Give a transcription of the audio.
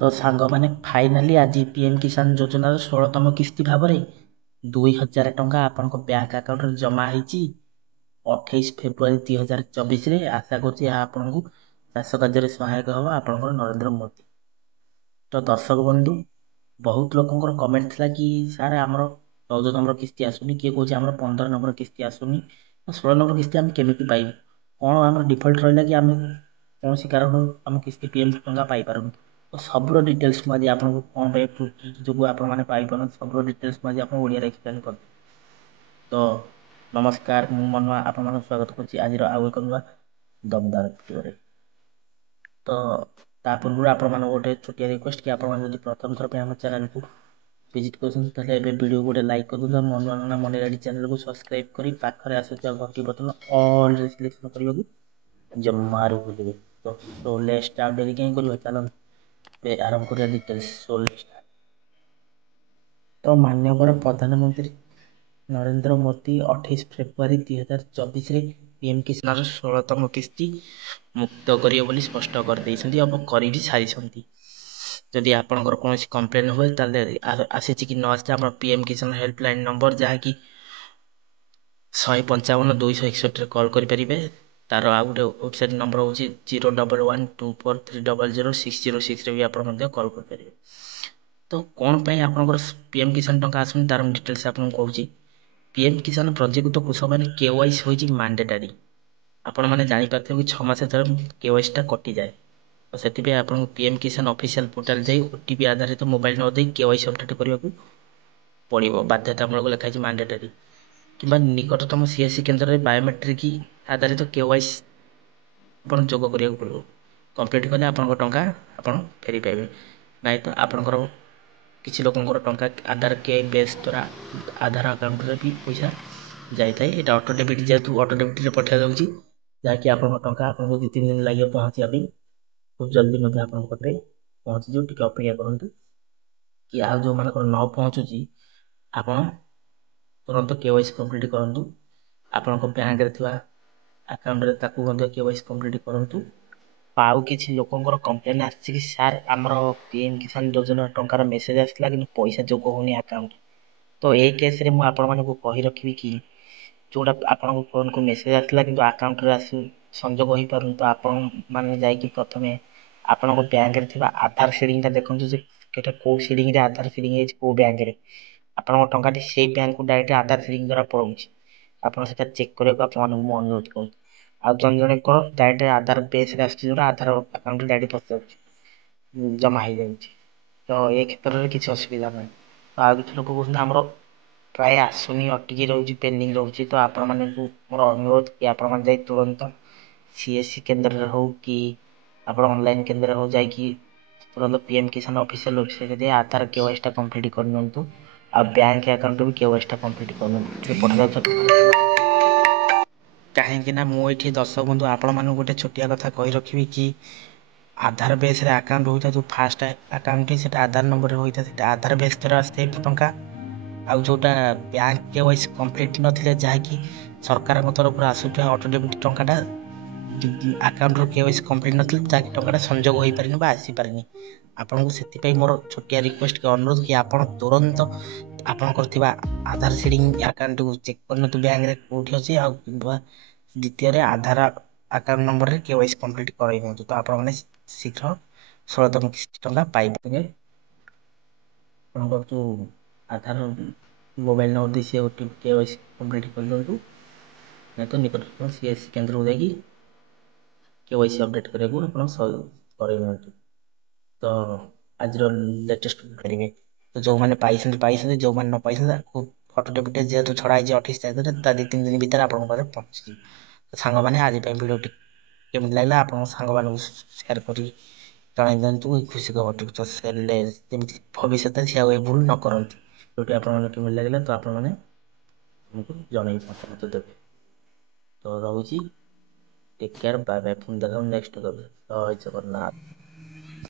तो ସାଙ୍ଗମାନେ ଫାଇନାଲି ଆଜି ପିଏମ୍ କିଷାନ ଯୋଜନାର 16ତମ କିସ୍ତି ଭାବରେ 2000 ଟଙ୍କା ଆପଣଙ୍କ ବ୍ୟାଙ୍କ ଆକାଉଣ୍ଟରେ ଜମା ହେଇଛି 28 ଫେବୃଆରୀ 2024ରେ। ଆଶା କରୁଛି ଏହା ଆପଣଙ୍କୁ ଚାଷ କାର୍ଯ୍ୟରେ ସହାୟକ ହେବ ଆପଣଙ୍କର ନରେନ୍ଦ୍ର ମୋଦି। ତ ଦର୍ଶକ ବନ୍ଧୁ, ବହୁତ ଲୋକଙ୍କର କମେଣ୍ଟ ଥିଲା କି ସାର୍ ଆମର 14 ନମ୍ବର କିସ୍ତି ଆସୁନି, କିଏ କହୁଛି ଆମର 15 ନମ୍ବର କିସ୍ତି ଆସୁନି, 16 ନମ୍ବର କିସ୍ତି ଆମେ କେମିତି ପାଇବୁ, କ'ଣ ଆମର ଡିଫଲ୍ଟ ରହିଲା କି ଆମେ କୌଣସି କାରଣରୁ ଆମ କିସ୍ତି ପିଏମ୍ ଟଙ୍କା ପାଇପାରୁନୁ। ତ ସବୁର ଡିଟେଲ୍ସ ମୁଁ ଆଜି ଆପଣଙ୍କୁ କ'ଣ ପାଇଁ ଯୋଗୁଁ ଆପଣମାନେ ପାଇପାରନ୍ତି ସବୁର ଡିଟେଲ୍ସ ମୁଁ ଆଜି ଆପଣଙ୍କୁ ଓଡ଼ିଆରେ ଏକ୍ସପ୍ଲେନ୍ କରିବି। ତ ନମସ୍କାର, ମୁଁ ମନୁଆ ଆପଣମାନଙ୍କୁ ସ୍ୱାଗତ କରୁଛି ଆଜିର ଆଉ ଏକ ନୂଆ ଦମଦାର ଭିଡ଼ିଓରେ। ତ ତା ପୂର୍ବରୁ ଆପଣମାନଙ୍କୁ ଗୋଟେ ଛୋଟିଆ ରିକ୍ୱେଷ୍ଟ କି ଆପଣମାନେ ଯଦି ପ୍ରଥମ ଥର ପାଇଁ ଆମ ଚ୍ୟାନେଲକୁ ଭିଜିଟ୍ କରୁଛନ୍ତି ତାହେଲେ ଏବେ ଭିଡ଼ିଓକୁ ଗୋଟେ ଲାଇକ୍ କରିଦିଅନ୍ତୁ। ଆମ ମନୁଆ ମନି ରେଡ଼ି ଚ୍ୟାନେଲକୁ ସବସ୍କ୍ରାଇବ୍ କରି ପାଖରେ ଆସୁଥିବା ଘଣ୍ଟି ବଟନ ଅଲ୍ରେ ସିଲେକ୍ସନ୍ କରିବାକୁ ଜମାରୁ ଭୁଲିବେ। ତ ଲେଟ୍ସ ଷ୍ଟାର୍ଟ, ଡେରି କାହିଁ କରିବା, ଚାଲନ୍ତୁ ଏବେ ଆରମ୍ଭ କରିବା ଡିଟେଲ୍ସ। ତ ମାନ୍ୟବର ପ୍ରଧାନମନ୍ତ୍ରୀ ନରେନ୍ଦ୍ର ମୋଦି 28 ଫେବୃଆରୀ 2024ରେ ପିଏମ୍ କିଷାନର 16ତମ କିସ୍ତି ମୁକ୍ତ କରିବେ ବୋଲି ସ୍ପଷ୍ଟ କରିଦେଇଛନ୍ତି ଏବଂ କରି ବି ସାରିଛନ୍ତି। ଯଦି ଆପଣଙ୍କର କୌଣସି କମ୍ପ୍ଲେନ୍ ହୁଏ ତାହେଲେ ଆସିଛି କି ନ ଆସିଛି ଆପଣ ପିଏମ୍ କିଷାନ ହେଲ୍ପଲାଇନ୍ ନମ୍ବର ଯାହାକି 155 261ରେ କଲ୍ କରିପାରିବେ। ତାର ଆଉ ଗୋଟେ ୱେବସାଇଟ୍ ନମ୍ବର ହେଉଛି 01124300606ରେ ବି ଆପଣ ମଧ୍ୟ କଲ୍ କରିପାରିବେ। ତ କ'ଣ ପାଇଁ ଆପଣଙ୍କର ପିଏମ୍ କିଷାନ ଟଙ୍କା ଆସୁନି ତାର ମୁଁ ଡିଟେଲ୍ସ ଆପଣଙ୍କୁ କହୁଛି। ପିଏମ୍ କିଷାନ ପଞ୍ଜୀକୃତ କୃଷକମାନେ KYC ହୋଇଛି ମାଣ୍ଡେଟାରୀ। ଆପଣମାନେ ଜାଣିପାରିଥିବେ କି 6 ମାସ ତଳେ KYCଟା କଟିଯାଏ। ତ ସେଥିପାଇଁ ଆପଣଙ୍କୁ ପିଏମ୍ କିଷାନ ଅଫିସିଆଲ୍ ପୋର୍ଟାଲ ଯାଇ OTP ଆଧାରିତ ମୋବାଇଲ୍ ନ ଦେଇ KYC ଅପଡେଟ୍ କରିବାକୁ ପଡ଼ିବ। ବାଧ୍ୟତାମୂଳକ ଲେଖା ହେଇଛି ମାଣ୍ଡେଟାରୀ। କିମ୍ବା ନିକଟତମ CSC କେନ୍ଦ୍ରରେ ବାୟୋମେଟ୍ରିକ୍ ଆଧାରିତ KYC ଆପଣ ଯୋଗ କରିବାକୁ ପଡ଼ିବ। କମ୍ପ୍ଲିଟ୍ କଲେ ଆପଣଙ୍କ ଟଙ୍କା ଆପଣ ଫେରି ପାଇବେ। ନାଇଁ ତ ଆପଣଙ୍କର କିଛି ଲୋକଙ୍କର ଟଙ୍କା ଆଧାର ବେସ୍ ଦ୍ୱାରା ଆଧାର ଆକାଉଣ୍ଟରେ ବି ପଇସା ଯାଇଥାଏ। ଏଇଟା ଅଟୋ ଡେବିଟ୍, ଯେହେତୁ ଅଟୋ ଡେବିଟ୍ରେ ପଠାଯାଉଛି ଯାହାକି ଆପଣଙ୍କ ଟଙ୍କା ଆପଣଙ୍କୁ 2-3 ଦିନ ଲାଗିବ ପହଞ୍ଚିବା ପାଇଁ। ଖୁବ୍ ଜଲ୍ଦି ମଧ୍ୟ ଆପଣଙ୍କ ପାଖରେ ପହଞ୍ଚିଯିବ, ଟିକେ ଅପେକ୍ଷା କରନ୍ତୁ। କି ଆଉ ଯେଉଁମାନଙ୍କର ନ ପହଞ୍ଚୁଛି ଆପଣ ତୁରନ୍ତ KYC କମ୍ପ୍ଲିଟ୍ କରନ୍ତୁ। ଆପଣଙ୍କ ବ୍ୟାଙ୍କରେ ଥିବା ଆକାଉଣ୍ଟରେ ତାକୁ ମଧ୍ୟ KYC କମ୍ପ୍ଲିଟ୍ କରନ୍ତୁ। ଆଉ କିଛି ଲୋକଙ୍କର କମ୍ପ୍ଲେନ୍ ଆସିଛି କି ସାର୍ ଆମର ପିଏମ୍ କିଷାନ ଯୋଜନା ଟଙ୍କାର ମେସେଜ୍ ଆସିଥିଲା କିନ୍ତୁ ପଇସା ଯୋଗ ହେଉନି ଆକାଉଣ୍ଟ। ତ এই କେସ୍ରେ ମୁଁ ଆପଣମାନଙ୍କୁ କହି ରଖିବି କି ଯେଉଁଟା ଆପଣଙ୍କ ଫୋନ୍କୁ ମେସେଜ୍ ଆସିଥିଲା କିନ୍ତୁ ଆକାଉଣ୍ଟରେ ସଂଯୋଗ ହୋଇପାରୁନି, ତ ଆପଣମାନେ ଯାଇକି ପ୍ରଥମେ ଆପଣଙ୍କ ବ୍ୟାଙ୍କରେ ଥିବା ଆଧାର ସିଡ଼ିଂଟା ଦେଖନ୍ତୁ ଯେ ସେଇଟା କେଉଁ ସିଡ଼ିଂରେ ଆଧାର ସିଡ଼ିଂ ହେଇଛି, କେଉଁ ବ୍ୟାଙ୍କରେ ଆପଣଙ୍କ ଟଙ୍କାଟି ସେଇ ବ୍ୟାଙ୍କକୁ ଡାଇରେକ୍ଟ ଆଧାର ସିଡ଼ିଂ ଦ୍ୱାରା ପଳାଉଛି। ଆପଣ ସେଟା ଚେକ୍ କରିବାକୁ ଆପଣମାନଙ୍କୁ ମୁଁ ଅନୁରୋଧ କରୁଛି। ଆଉ ଜଣେ ଜଣଙ୍କର ଡାଇରେକ୍ଟ ଆଧାର ବେସ୍ରେ ଆସୁଛି, ଯେଉଁଟା ଆଧାର ଆକାଉଣ୍ଟରେ ଡାଇରେକ୍ଟ ପଶିଯାଉଛି, ଜମା ହେଇଯାଉଛି। ତ ଏ କ୍ଷେତ୍ରରେ କିଛି ଅସୁବିଧା ନାହିଁ। ତ ଆଉ କିଛି ଲୋକ କହୁଛନ୍ତି ଆମର ପ୍ରାୟ ଆସୁନି, ଅଟିକି ରହୁଛି, ପେଣ୍ଡିଂ ରହୁଛି। ତ ଆପଣମାନଙ୍କୁ ମୋର ଅନୁରୋଧ କି ଆପଣମାନେ ଯାଇ ତୁରନ୍ତ CSC କେନ୍ଦ୍ରରେ ହେଉ କି ଆପଣ ଅନଲାଇନ୍ କେନ୍ଦ୍ରରେ ହେଉ ଯାଇକି ତୁରନ୍ତ ପିଏମ୍ କିଷାନ ଅଫିସିଆଲ୍ ୱେବସାଇଟ୍ରେ ଯାଇ ଆଧାର KYCଟା କମ୍ପ୍ଲିଟ୍ କରିନିଅନ୍ତୁ। ଆଉ ବ୍ୟାଙ୍କ ଆକାଉଣ୍ଟରେ ବି KYCଟା କମ୍ପ୍ଲିଟ୍ କରିନିଅନ୍ତୁ। ଟିକେ ପଠାଯାଉଛି। କାହିଁକି ନା ମୁଁ ଏଇଠି ଦର୍ଶକ ବନ୍ଧୁ ଆପଣମାନଙ୍କୁ ଗୋଟେ ଛୋଟିଆ କଥା କହି ରଖିବି କି ଆଧାର ବେସ୍ରେ ଆକାଉଣ୍ଟ ହୋଇଥାଏ, ଯେଉଁ ଫାଷ୍ଟ ଆକାଉଣ୍ଟଟି ସେଇଟା ଆଧାର ନମ୍ବରରେ ହୋଇଥାଏ, ସେଇଟା ଆଧାର ବେସ୍ ଦ୍ୱାରା ଆସିଥାଏ ଟଙ୍କା। ଆଉ ଯେଉଁଟା ବ୍ୟାଙ୍କ KYC କମ୍ପ୍ଲିଟ୍ ନଥିଲେ, ଯାହାକି ସରକାରଙ୍କ ତରଫରୁ ଆସୁଥିବା ଅଟୋ ଡେବିଟ୍ ଟଙ୍କାଟା ଆକାଉଣ୍ଟରୁ KYC କମ୍ପ୍ଲିଟ୍ ନଥିଲେ ଯାହାକି ଟଙ୍କାଟା ସଂଯୋଗ ହୋଇପାରିନି ବା ଆସିପାରିନି। ଆପଣଙ୍କୁ ସେଥିପାଇଁ ମୋର ଛୋଟିଆ ରିକ୍ୱେଷ୍ଟ କି ଅନୁରୋଧ କି ଆପଣ ତୁରନ୍ତ ଆପଣଙ୍କର ଥିବା ଆଧାର ସିଡ଼ିଂ ଆକାଉଣ୍ଟକୁ ଚେକ୍ କରିନିଅନ୍ତୁ ବ୍ୟାଙ୍କରେ କେଉଁଠି ଅଛି। ଆଉ କିମ୍ବା ଦ୍ୱିତୀୟରେ ଆଧାର ଆକାଉଣ୍ଟ ନମ୍ବରରେ KYC କମ୍ପ୍ଲିଟ୍ କରାଇ ନିଅନ୍ତୁ। ତ ଆପଣମାନେ ଶୀଘ୍ର 16ତମ କିସ୍ତି ଟଙ୍କା ପାଇପାରିବେ। ଆପଣଙ୍କର ଯେଉଁ ଆଧାର ମୋବାଇଲ୍ ନମ୍ବର ଦେଇ ସେ OTP KYC କମ୍ପ୍ଲିଟ୍ କରିଦିଅନ୍ତୁ। ନାହିଁ ତ ନିକଟତମ CSC କେନ୍ଦ୍ରକୁ ଯାଇକି KYC ଅପଡେଟ୍ କରିବାକୁ ଆପଣ କରାଇ ନିଅନ୍ତୁ। ତ ଆଜିର ଲେଟେଷ୍ଟ କରିବେ। ତ ଯେଉଁମାନେ ପାଇଛନ୍ତି, ଯେଉଁମାନେ ନ ପାଇଛନ୍ତି ତାକୁ ଅଟୋ ଡେବିଟ୍ ଯେହେତୁ ଛଡ଼ା ହେଇଛି 28 ତାରିଖରେ, ତା 2-3 ଦିନ ଭିତରେ ଆପଣଙ୍କ ପାଖରେ ପହଞ୍ଚିଯିବ। ତ ସାଙ୍ଗମାନେ ଆଜି ପାଇଁ ଭିଡ଼ିଓଟି କେମିତି ଲାଗିଲା ଆପଣଙ୍କ ସାଙ୍ଗମାନଙ୍କୁ ସେୟାର କରି ଜଣାଇ ଦିଅନ୍ତୁ। ଖୁସି ଖବରଟି ତ ହେଲେ ଯେମିତି ଭବିଷ୍ୟତରେ ସେ ଆଉ ଏ ଭୁଲ ନ କରନ୍ତି। ଭିଡ଼ିଓଟି ଆପଣମାନଙ୍କୁ କେମିତି ଲାଗିଲା ତ ଆପଣମାନେ ଆମକୁ ଜଣାଇ ମତାମତ ଦେବେ। ତ ରହୁଛି, ଟେକ୍ କେୟାର, ବାଏ ବାଏ। ପୁଣି ଦେଖା ନେକ୍ସଟ ଜୟ ଜଗନ୍ନାଥ।